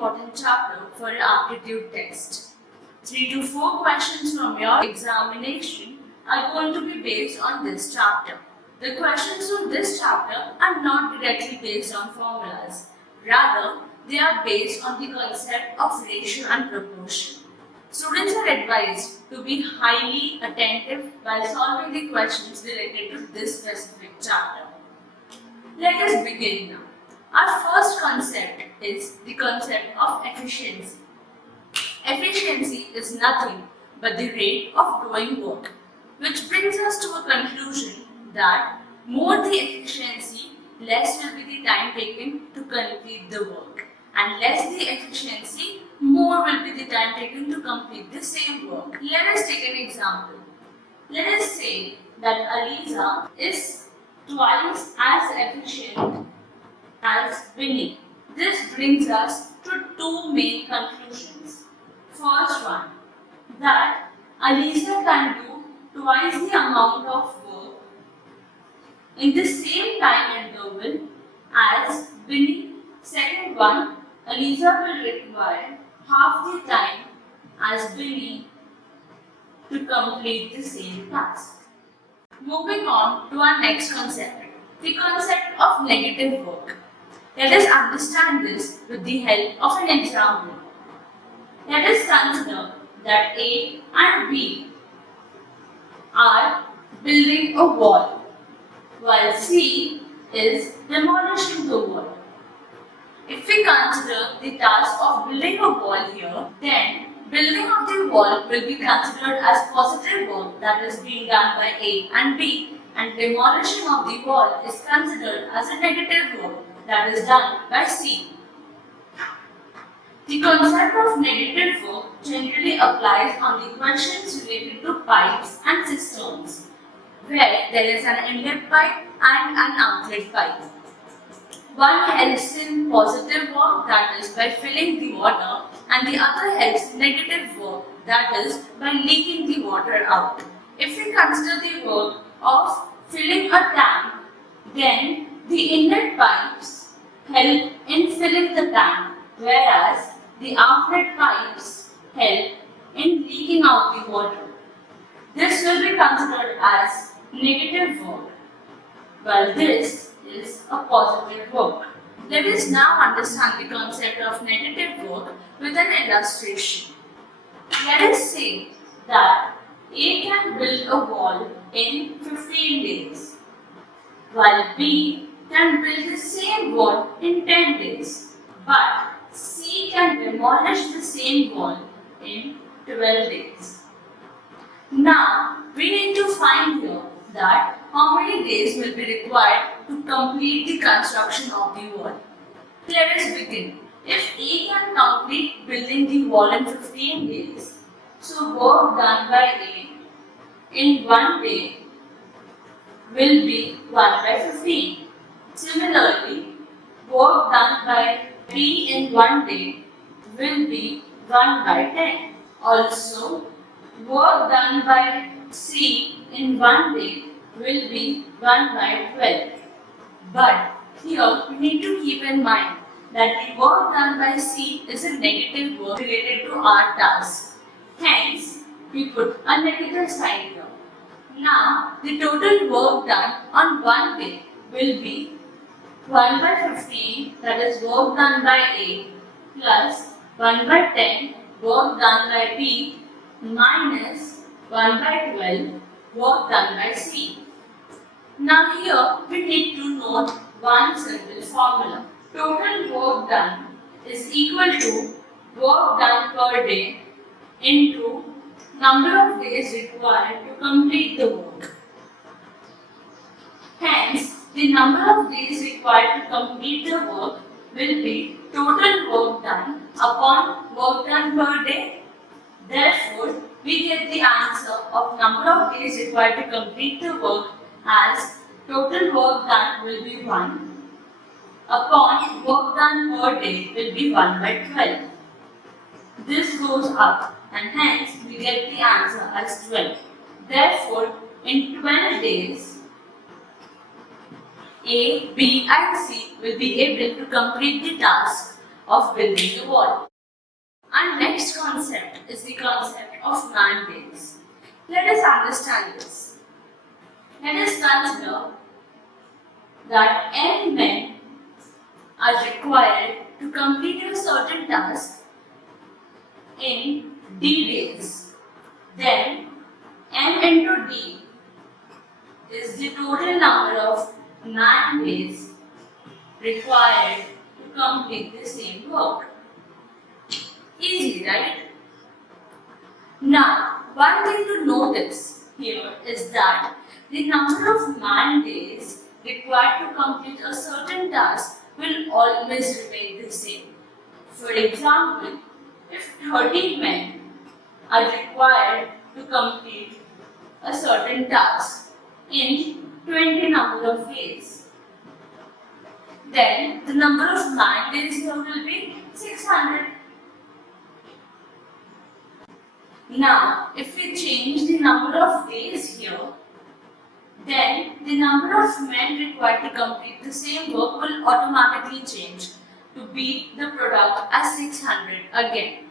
important chapter for an aptitude test. 3 to 4 questions from your examination are going to be based on this chapter. The questions from this chapter are not directly based on formulas. Rather, they are based on the concept of ratio and proportion. Students are advised to be highly attentive while solving the questions related to this specific chapter. Let us begin now. Our first concept is the concept of efficiency. Efficiency is nothing but the rate of doing work, which brings us to a conclusion that more the efficiency, less will be the time taken to complete the work, and less the efficiency, more will be the time taken to complete the same work. Let us take an example. Let us say that Aliza is twice as efficient as Winnie. This brings us to two main conclusions. First one, that Aliza can do twice the amount of work in the same time interval as Winnie. Second one, Aliza will require half the time as Winnie to complete the same task. Moving on to our next concept, the concept of negative work. Let us understand this with the help of an example. Let us consider that A and B are building a wall, while C is demolishing the wall. If we consider the task of building a wall here, then building of the wall will be considered as positive work that is being done by A and B, and demolishing of the wall is considered as a negative work that is done by C. The concept of negative work generally applies on the questions related to pipes and cisterns, where there is an inlet pipe and an outlet pipe. One helps in positive work, that is by filling the water, and the other helps in negative work, that is by leaking the water out. If we consider the work of filling a tank, then the inlet pipes help in filling the tank, whereas the outlet pipes help in leaking out the water. This will be considered as negative work, while this is a positive work. Let us now understand the concept of negative work with an illustration. Let us say that A can build a wall in 15 days, while B can build the same wall in 10 days, but C can demolish the same wall in 12 days. Now, we need to find here that how many days will be required to complete the construction of the wall. Let us begin. If A can complete building the wall in 15 days, so work done by A in 1 day will be 1 by 15. Similarly, work done by B in 1 day will be 1 by 10. Also, work done by C in 1 day will be 1 by 12. But here we need to keep in mind that the work done by C is a negative work related to our task. Hence, we put a negative sign here. Now, the total work done on 1 day will be 1 by 15, that is work done by A, plus 1 by 10, work done by B, minus 1 by 12, work done by C. Now here we need to note one simple formula. Total work done is equal to work done per day into number of days required to complete the work. Hence, the number of days required to complete the work will be total work done upon work done per day. Therefore, we get the answer of number of days required to complete the work as total work done will be 1 upon work done per day will be 1 by 12. This goes up and hence we get the answer as 12. Therefore, in 12 days, A, B and C will be able to complete the task of building the wall. Our next concept is the concept of man days. Let us understand this. Let us consider that n men are required to complete a certain task in d days. Then m into d is the total number of man days required to complete the same work. Easy, right? Now, one thing to notice here is that the number of man days required to complete a certain task will always remain the same. For example, if 30 men are required to complete a certain task in 20 number of days, then the number of man days here will be 600. Now, if we change the number of days here, then the number of men required to complete the same work will automatically change to be the product as 600 again.